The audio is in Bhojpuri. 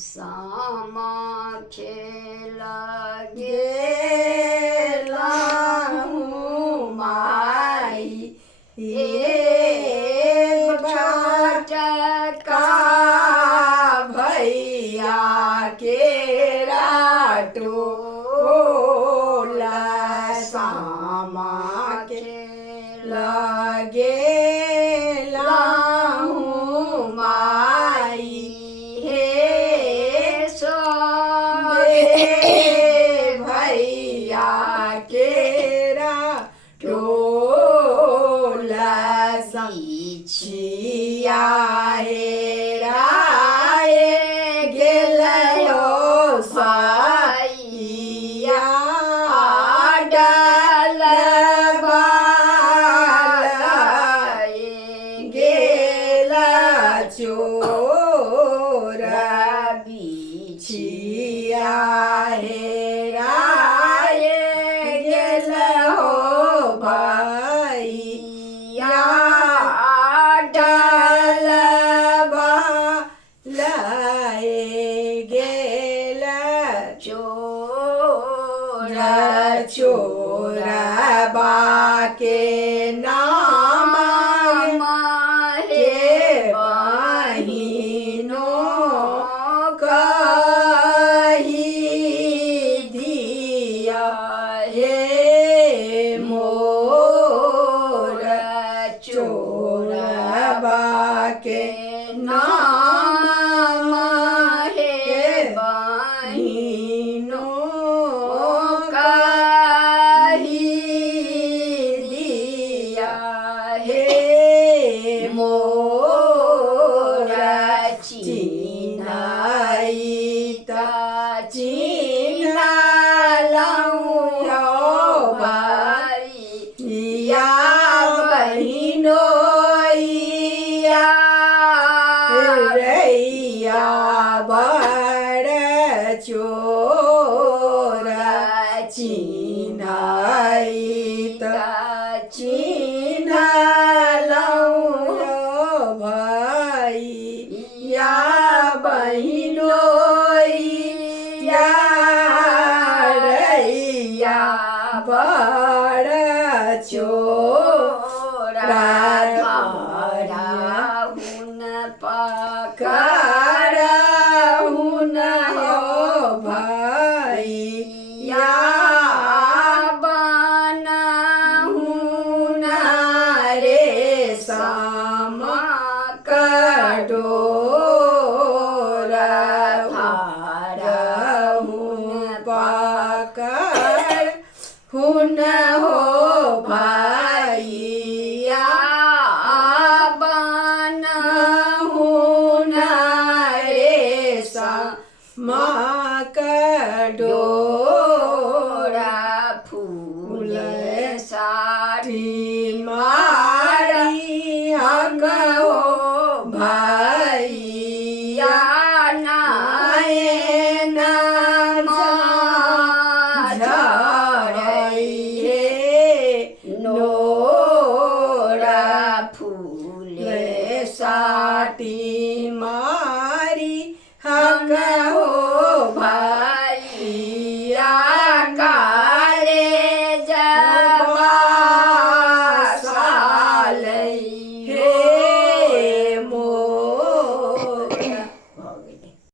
सामा खेला गेला हूँ माई ये छोटका भैया केरा टोला सामा खेला लगेला हूँ माई हे भैया केरा टोला छिया हेराए गेलयो साइया गेला चोरा बिछिया हेराए गेल हो भैया डलबा लाए गेल चोरा चोरबा के नाम माहे बहिनो कही दिया हे मोर चोरबा के नाम हे बहिनो कही दिया हे हे मोर चिन्हाई या बहिनोइया रैया बड़ चोर चिन्हाई चिन्हलौं भैया बहिनोइया रैया बड़ चोरा हुन पका करहुन हो भैया बनहुन रे सामा कडोरा भारहुन पकर हुन हो भैया बनहुन हुन रे सामा